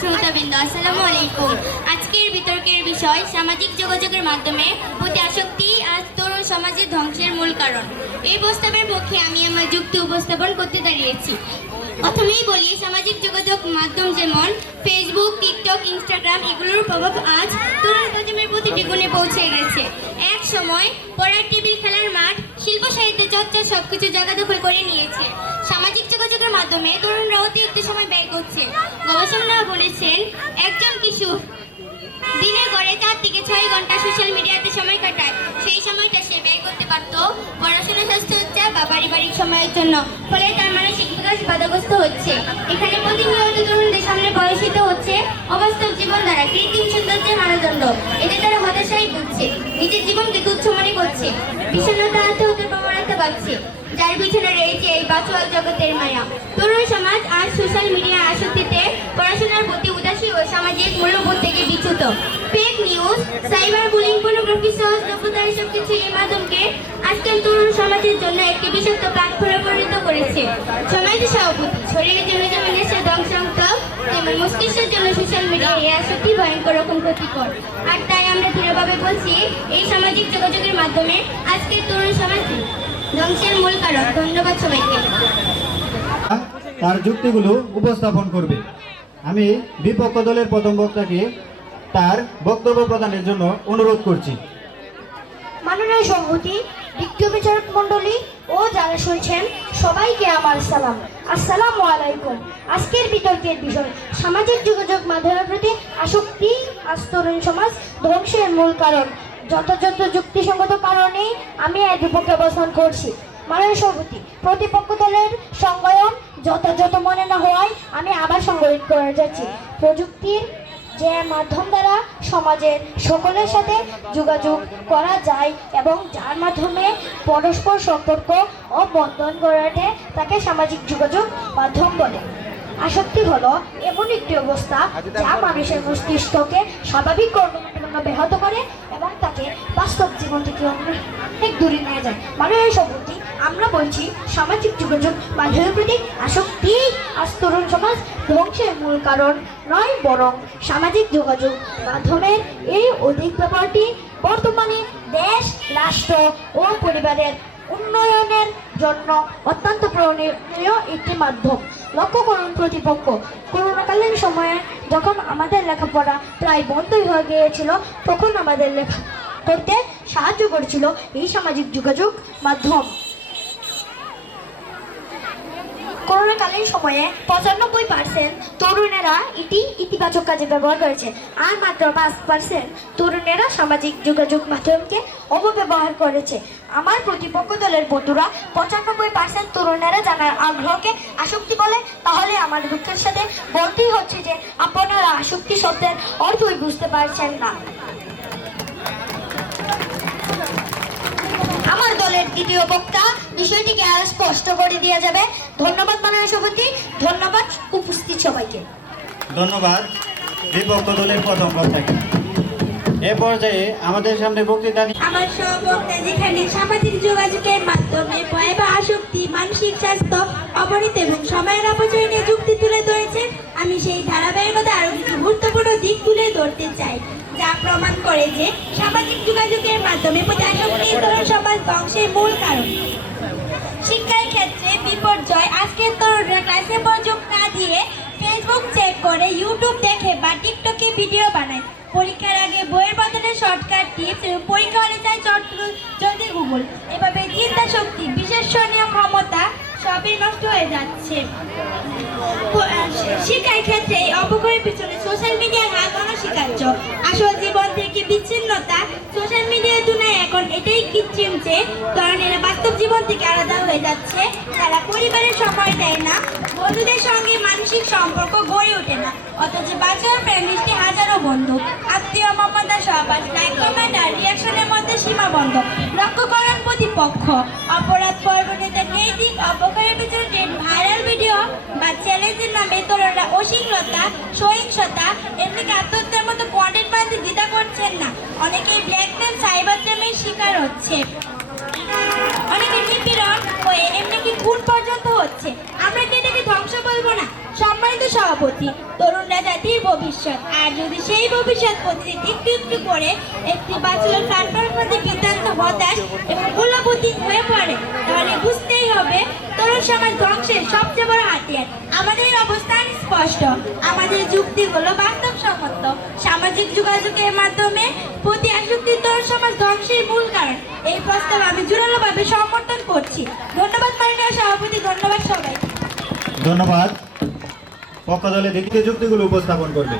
শ্রোতাবৃন্দ আসসালামু আলাইকুম। আজকের বিতর্কের বিষয়, সামাজিক যোগাযোগের মাধ্যমে প্রতি আসক্তি আজ তরুণ সমাজের ধ্বংসের মূল কারণ। এই প্রস্তাবের পক্ষে আমি আমার যুক্তি উপস্থাপন করতে দাঁড়িয়েছি। প্রথমেই বলি, সামাজিক যোগাযোগ মাধ্যম যেমন ফেসবুক টিকটক ইনস্টাগ্রাম এগুলোর প্রভাব আজ তরুণ প্রজন্মের প্রতিটি গুণে পৌঁছে গেছে। এক সময় পড়ার টেবিল, খেলার মাঠ, শিল্প, সাহিত্য, চর্চা সবকিছু জায়গা দখল করে নিয়েছে। সামাজিক যোগাযোগের মাধ্যমে তরুণরা অতিরিক্ত সময় ব্যয় করছে। গবেষকরা বলেছেন, একজন কিশোর দিনের গড়ে চার থেকে ছয় ঘণ্টা সোশ্যাল মিডিয়াতে সময় কাটায়। সেই সময়টা সে ব্যয় করতে পারত পড়াশোনা স্বাস্থ্যচর্চা বা পারিবারিক সময়ের জন্য। ফলে তার মানসিক বিকাশ বাধাগ্রস্ত হচ্ছে। এখানে প্রতিনিয়ত তরুণদের সামনে প্রদর্শিত হচ্ছে অবাস্তব জীবন দ্বারা কৃত্রিম সৌন্দর্যের মানদণ্ড। এতে তারা হতাশায় ভুগছে, নিজের জীবনকে তুচ্ছ মনে করছে, বিষণ্ণতা, আত্মহত্যার প্রবণতা পাচ্ছে যার পিছনে রয়েছে এই বাচুয়াল জগতের মায়া। তরুণ সমাজ আজ সোশ্যাল মিডিয়া আসক্তিতে পড়াশোনার প্রতি উদাসী ও সামাজিক মূল্যবোধ থেকে বিচ্যুত। Fake news cyber bullying pornography সহজলভ্যতা এসব কিছু এই মাধ্যমকে আজকাল তরুণ সমাজের জন্য একটি বিষাক্ত প্ল্যাটফর্মে পরিণত করেছে। সমাজের সভাপতি শরীরের জন্য যেমন নেশা ধ্বংসাত্মক তেমন মস্তিষ্কের জন্য সোশ্যাল মিডিয়া এই আসক্তি ভয়ঙ্কর রকম ক্ষতিকর আর তাই আমরা দৃঢ়ভাবে বলছি, এই সামাজিক যোগাযোগের মাধ্যমে আজকের তরুণ সমাজ ধ্বংসের মূল কারণ। ধন্যবাদ সবাইকে। তার যুক্তিগুলো উপস্থাপন করবে। আমি বিপক্ষ দলের প্রথম বক্তাকে তার বক্তব্য প্রদানের জন্য অনুরোধ করছি। মাননীয় সভাপতি দ্বিতীয় বিচারক মণ্ডলী ও যারা শুনছেন সবাইকে আমার সালাম। আসসালামু আলাইকুম। আজকের বিতর্কের বিষয় সামাজিক যোগাযোগ মাধ্যমের প্রতি আসক্তি আজ তরুণ সমাজ ধ্বংসের মূল কারণ। যথাযথ যুক্তিসঙ্গত কারণে আমি এর বিপক্ষে অবস্থান করছি। মাননীয় সভাপতি, প্রতিপক্ষ দলের সংজ্ঞায়ন যথাযথ মনে না হওয়ায় আমি আবার সংগঠিত করে যাচ্ছি। প্রযুক্তির যে মাধ্যম দ্বারা সমাজের সকলের সাথে যোগাযোগ করা যায় এবং যার মাধ্যমে পরস্পর সম্পর্ক ও বন্ধন গড়ে ওঠে, তাকে সামাজিক যোগাযোগ মাধ্যম বলে। আসক্তি হলো এমন একটি অবস্থা যা মানুষের মস্তিষ্ককে স্বাভাবিক কর্মকাণ্ড ব্যাহত করে এবং তাকে বাস্তব জীবন থেকে অনেক দূরে নিয়ে যায়। এই সভাপতি আমরা বলছি সামাজিক যোগাযোগ মাধ্যমের প্রতি আসক্তি আজ তরুণ সমাজ ধ্বংসের মূল কারণ নয়, বরং সামাজিক যোগাযোগ মাধ্যমের এই অধিক ব্যাপারটি বর্তমানে দেশ, রাষ্ট্র ও পরিবারের উন্নয়নের জন্য অত্যন্ত প্রয়োজনীয় একটি মাধ্যম। লক্ষ্য করুন প্রতিপক্ষ। করোনাকালীন সময়ে যখন আমাদের লেখাপড়া প্রায় বন্ধই হয়ে গিয়েছিল, তখন আমাদের লেখা করতে সাহায্য করেছিল এই সামাজিক যোগাযোগ মাধ্যম। করোনাকালীন সময়ে পঁচানব্বই পার্সেন্ট তরুণেরা এটি ইতিবাচক কাজে ব্যবহার করেছে। আর মাত্র পাঁচ পার্সেন্ট তরুণেরা সামাজিক যোগাযোগ মাধ্যমকে অপব্যবহার করেছে। আমার প্রতিপক্ষ দলের বন্ধুরা পঁচানব্বই পার্সেন্ট তরুণেরা জানার আগ্রহকে আসক্তি বলে, তাহলে আমার দুঃখের সাথে বলতেই হচ্ছে যে আপনারা আসক্তি শব্দের অর্থই বুঝতে পারছেন না। আমার দলের দ্বিতীয় বক্তা বিষয়টিকে আরও স্পষ্ট করে দেওয়া যাবে। ধন্যবাদ মাননীয় সভাপতি, ধন্যবাদ উপস্থিত সবাইকে। ধন্যবাদ। বিপক্ষ দলের প্রথম বক্তাকে। এ পর্যায়ে আমাদের সামনে বক্তৃতা আমার সহবক্তা যেখানে সামাজিক যোগাযোগের মাধ্যমে ভয়াবহ আসক্তি, মানসিক স্বাস্থ্য অবনীত এবং সময়ের অপচয় নিয়ে যুক্তি তুলে ধরেছে আমি সেই ধারাবাহিকতা আরও কিছু গুরুত্বপূর্ণ দিক তুলে ধরতে চাই, যা প্রমাণ করে যে সামাজিক যোগাযোগের মাধ্যমে সমাজ ধ্বংসের মূল কারণ। শিক্ষার ক্ষেত্রে বিপর্যয় আজকের তরুণরা ক্লাসে মনোযোগ না দিয়ে ফেসবুক চেক করে ইউটিউব দেখে বা টিকটকে ভিডিও বানায়। পরীক্ষার আগে বইয়ের বদলে শর্টকাট টিপস এবং পরীক্ষা হলে চায় চট জলদি গুগল এভাবে চিন্তা শক্তি বিশেষণীয় ক্ষমতা সবই নষ্ট হয়ে যাচ্ছে। শিক্ষার ক্ষেত্রে এই অপকরের পিছনে সোশ্যাল মিডিয়ার হাত অনস্বীকার্য আসল জীবন থেকে বিচ্ছিন্নতা সোশ্যাল মিডিয়ার দুনিয়ায় এখন এটাই কৃত্রিম যে তরুণেরা বাস্তব জীবন থেকে আলাদা হয়ে যাচ্ছে। তারা পরিবারের সময় দেয় না, বন্ধুদের সঙ্গে মানসিক সম্পর্ক গড়ে ওঠে না। অথচ বাচ্চার ফ্যামিলিতে হাজারো বন্ধু। আত্মীয় মমতার সহবাস লাইক কমেন্ট আর রিয়াকশনের মধ্যে সীমাবদ্ধ লক্ষ্য করেন প্রতিপক্ষ। অপরাধ পর্বণিতা নৈতিক অপকারের পিছনে ভাইরাল ভিডিও বা চ্যালেঞ্জের নামে তরুণরা অশ্লীলতা সহিংসতা, এমনিকে আত্মহত্যার মতো কন্টেন্ট বানাতে দ্বিধা করছেন না। অনেকেই ব্ল্যাকমেল সাইবার ক্রাইমের শিকার হচ্ছে। অনেকে সভাপতি তরুণরা জাতির ভবিষ্যৎ। আর যদি সেই ভবিষ্যৎ প্রতিদিন একটু একটু করে একটি বাচ্চার প্ল্যাটফর্মের মধ্যে বিদ্যান্ত হতাশ এবং মূল্যবোধী হয়ে পড়ে, তাহলে বুঝতেই হবে তরুণ সমাজ ধ্বংসের সবচেয়ে বড় হাতিয়ার। আমাদের অবস্থান স্পষ্ট। আমাদের যুক্তিগুলো বাস্তবসম্মত। সামাজিক যোগাযোগের মাধ্যমে প্রতি আসক্তি তরুণ সমাজ ধ্বংসের মূল কারণ। এই প্রস্তাব আমি জোরালোভাবে সমর্থন করছি। ধন্যবাদ মাননীয় সভাপতি, ধন্যবাদ সবাই ধন্যবাদ। পক্ষ দলে দ্বিতীয় যুক্তিগুলো উপস্থাপন করবে।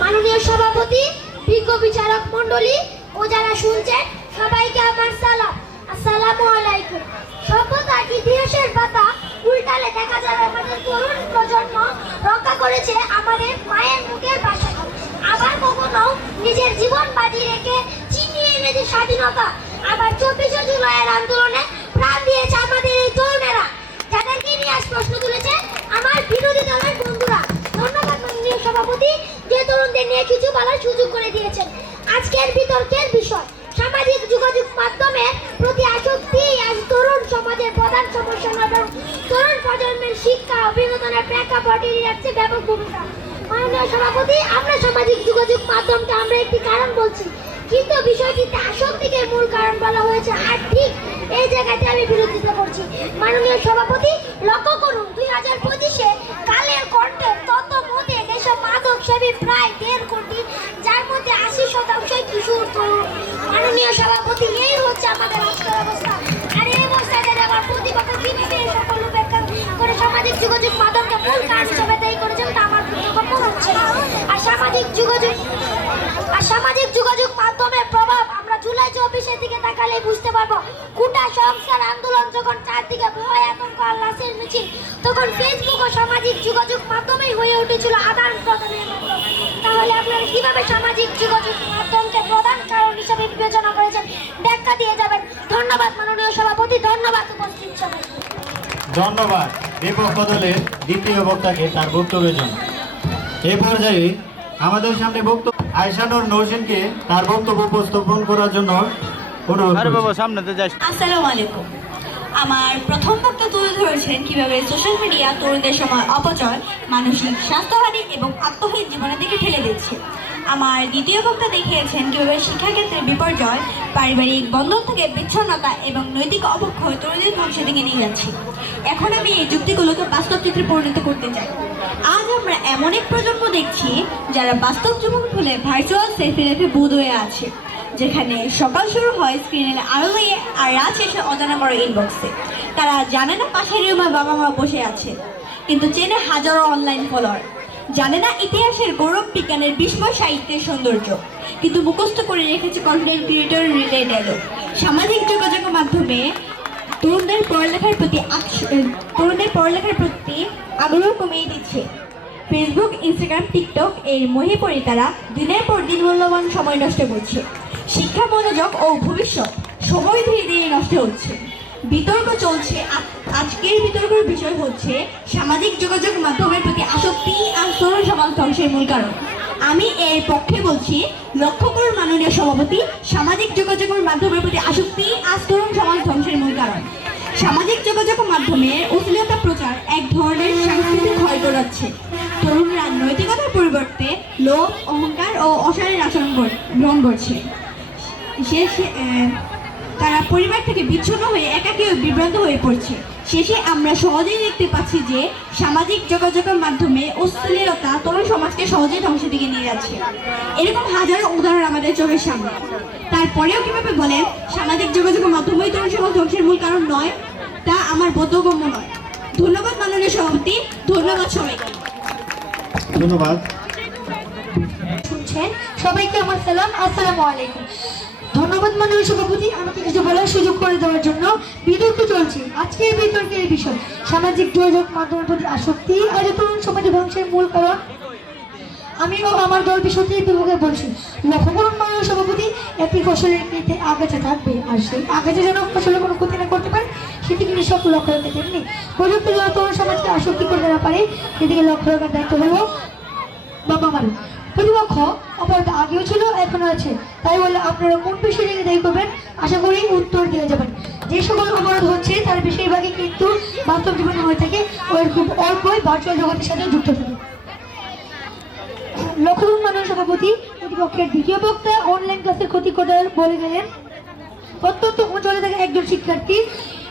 মাননীয় সভাপতি, বিজ্ঞ বিচারক মণ্ডলী ও যারা শুনছেন, সবাইকে আমার সালাম। আসসালামু আলাইকুম। সভ্যতার ইতিহাসের পাতা উল্টালে দেখা যাবে আমাদের তরুণ প্রজন্ম রক্ষা করেছে আমাদের মায়ের মুখের ভাষা। আবার কখনো নিজের জীবন বাজি রেখে চিনিয়ে এনেছে স্বাধীনতা। আবার চব্বিশে জুলাইয়ের আন্দোলনে প্রাণ দিয়েছে আমাদের এই তরুণেরা যাদেরকে নিয়ে আজ প্রশ্ন তুলেছে আমার বিরোধী দলের বন্ধুরা ধন্যবাদ মাননীয় সভাপতি যে তরুণদের নিয়ে কিছু বলার সুযোগ করে দিয়েছেন। আজকের বিতর্কের বিষয়, সামাজিক যোগাযোগ মাধ্যমের প্রতি আসক্তি আজ তরুণ সমাজের প্রধান সমস্যা এবং তরুণ প্রজন্মের শিক্ষা ও বিনোদনের প্রেক্ষাপটে রাখছে ব্যাপক ভূমিকা। মাননীয় সভাপতি, আমরা সামাজিক যোগাযোগ মাধ্যমটা আমরা একটি কারণ বলছি, কিন্তু বিষয়টিতে আসক্তিকে মূল কারণ বলা হয়েছে। আর ঠিক এই জায়গাতে আমি বিরোধিতা করছি। মাননীয় সভাপতি, লক্ষ্য করুন, দুই হাজার পঁচিশে কালের দেশে মাদক প্রায় দেড় কোটি, যার মধ্যে আশি শতাংশই কিশোর তরুণ। মাননীয় সভাপতি, এই হচ্ছে আমাদের আজকের অবস্থা। আর এই অবস্থায় যারা আমার প্রতিপক্ষ বিরুদ্ধে সকল উপেক্ষা করে সামাজিক যোগাযোগ মাধ্যমকে মূল কাজ হিসেবে দায়ী করেছেন তা আমার হচ্ছে আর সামাজিক যোগাযোগ আর সামাজিক যোগাযোগ মাধ্যমের প্রভাব জুলাই চব্বিশের দিকে তাকালে বুঝতে পারব কোটা সংস্কার আন্দোলন যখন চারদিকে ভয় আতঙ্ক আর মিছিল, তখন ফেসবুক ও সামাজিক যোগাযোগ মাধ্যমেই হয়ে উঠেছিল আদান প্রদানের তাহলে আপনারা কীভাবে সামাজিক যোগাযোগ মাধ্যমকে প্রধান কারণ হিসেবে বিবেচনা করেছেন? ব্যাখ্যা দিয়ে যাবেন। ধন্যবাদ, মাননীয় সভাপতি। ধন্যবাদ, উপস্থিত সবাই। ধন্যবাদ। বিপক্ষ দলের দ্বিতীয় বক্তাকে তার বক্তব্যের জন্য। এই পর্যায়ে আমাদের সামনে বক্তব্য আয়সানুর নৌসেনকে তার বক্তব্য উপস্থাপন করার জন্য আসসালামু আলাইকুম। আমার প্রথম বক্তা তুলে ধরেছেন কীভাবে সোশ্যাল মিডিয়া তরুণদের সময় অপচয় মানসিক স্বাস্থ্যহানি এবং আত্মহীন জীবনের দিকে ঠেলে দিচ্ছে। আমার দ্বিতীয় বক্তা দেখিয়েছেন কীভাবে শিক্ষাক্ষেত্রে বিপর্যয় পারিবারিক বন্ধন থেকে বিচ্ছন্নতা এবং নৈতিক অবক্ষয় তরুণদের ধ্বংসের দিকে নিয়ে যাচ্ছে। এখন আমি এই যুক্তিগুলোকে বাস্তব চিত্রে পরিণত করতে চাই। আজ আমরা এমন এক প্রজন্ম দেখছি যারা বাস্তব জীবন ভুলে ভার্চুয়াল সেলফি রেখে বুধ হয়ে আছে, যেখানে সকাল শুরু হয় স্ক্রিনের আলো হয়ে আর রাত শেষে অজানা বড় ইনবক্সে তারা জানে না পাশের রুমে বাবা মা বসে আছে, কিন্তু চেনে হাজারো অনলাইন ফলোয়ার জানে না ইতিহাসের গৌরব বিজ্ঞানের বিস্ময় সাহিত্যের সৌন্দর্য, কিন্তু মুখস্থ করে রেখেছে কন্টেন্ট ক্রিয়েটর রিলে ডায়লগ সামাজিক যোগাযোগের মাধ্যমে তরুণদের পড়ালেখার প্রতি তরুণদের পড়ালেখার প্রতি আগ্রহ কমিয়ে দিচ্ছে। ফেসবুক ইনস্টাগ্রাম টিকটক এর মহে পড়ে তারা দিনের পর দিন মূল্যবান সময় নষ্ট করছে। শিক্ষা, মনোযোগ ও ভবিষ্যৎ সময় ধীরে ধীরে নষ্ট হচ্ছে। বিতর্ক চলছে। আজকের বিতর্কের বিষয় হচ্ছে সামাজিক যোগাযোগ মাধ্যমের প্রতি আসক্তি আর তরুণ সমাজ ধ্বংসের মূল কারণ। আমি এর পক্ষে বলছি, লক্ষ্য করুন মাননীয় সভাপতি, সামাজিক যোগাযোগের মাধ্যমের প্রতি আসক্তি আজ তরুণ সমাজ ধ্বংসের মূল কারণ। সামাজিক যোগাযোগ মাধ্যমে অশ্লীলতা প্রচার এক ধরনের সাংস্কৃতিক ক্ষয় করাচ্ছে। তরুণরা নৈতিকতার পরিবর্তে লোভ অহংকার ও অশালীন আচরণ গ্রহণ করছে। আহ, তারা পরিবার থেকে বিচ্ছিন্ন হয়ে একাকী বিভ্রান্ত হয়ে পড়ছে। শেষে আমরা সহজেই দেখতে পাচ্ছি যে সামাজিক যোগাযোগের মাধ্যমে অশ্লীলতা তরুণ সমাজকে সহজেই ধ্বংসের দিকে নিয়ে যাচ্ছে। এরকম হাজারো উদাহরণ আমাদের চোখের সামনে। তারপরেও কীভাবে বলেন সামাজিক যোগাযোগের মাধ্যমেই তরুণ সমাজ ধ্বংসের মূল কারণ নয় তা আমার বোধগম্য নয়। ধন্যবাদ মাননীয় সভাপতি ধন্যবাদ সবাইকে। ধন্যবাদ। শুনছেন? সবাইকে আমার সালাম আসসালামু আলাইকুম। ধন্যবাদ মাননীয় সভাপতি আমাকে কিছু বলার সুযোগ করে দেওয়ার জন্য বিতর্ক চলছে। আজকে এই বিতর্কের বিষয় সামাজিক যোগাযোগ মাধ্যমের প্রতি আসক্তি আজ তরুণ সমাজে ধ্বংসের মূল কারণ। আমিও আমার দল বিষয়টি বিভাগে বলছি। লক্ষ্য করুন মাননীয় সভাপতি একটি ফসলের ক্ষেত্রে আগাছা থাকবে আর সেই আগাছা যেন ফসলের কোনো ক্ষতি না করতে পারে সেদিকে কৃষক লক্ষ্য রাখতে তেমনি প্রযুক্তি সমাজকে আসক্তি করতে না সেদিকে লক্ষ্য রাখার দায়িত্ব হলো বাবা মার। প্রতিপক্ষ অপরাধ আগেও ছিল এখনও আছে। তাই বলে আপনারা কোন বিষয়টিকে দায়ী করবেন? আশা করি উত্তর দিয়ে যাবেন। যে সকল অবরোধ হচ্ছে, তার বেশিরভাগই কিন্তু বাস্তব জীবনে হয়ে থাকে ওর খুব অল্পই ভার্চুয়াল জগতের সাথে যুক্ত থাকে। লক্ষ্য উন্নয়ন সভাপতি, প্রতিপক্ষের দ্বিতীয় বক্তা অনলাইন ক্লাসের ক্ষতি কথা বলে গেলেন অত্যন্ত অঞ্চলে থাকা একজন শিক্ষার্থী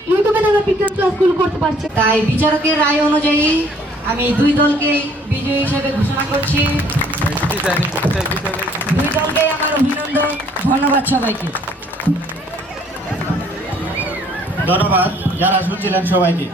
ইউটিউবে থাকা বিজ্ঞান ক্লাসগুলো করতে পারছে? তাই বিচারকের রায় অনুযায়ী আমি দুই দলকে বিজয়ী হিসেবে ঘোষণা করছি। দুই দলকে আমার অভিনন্দন ধন্যবাদ সবাইকে। ধন্যবাদ যারা শুনছিলেন সবাইকে।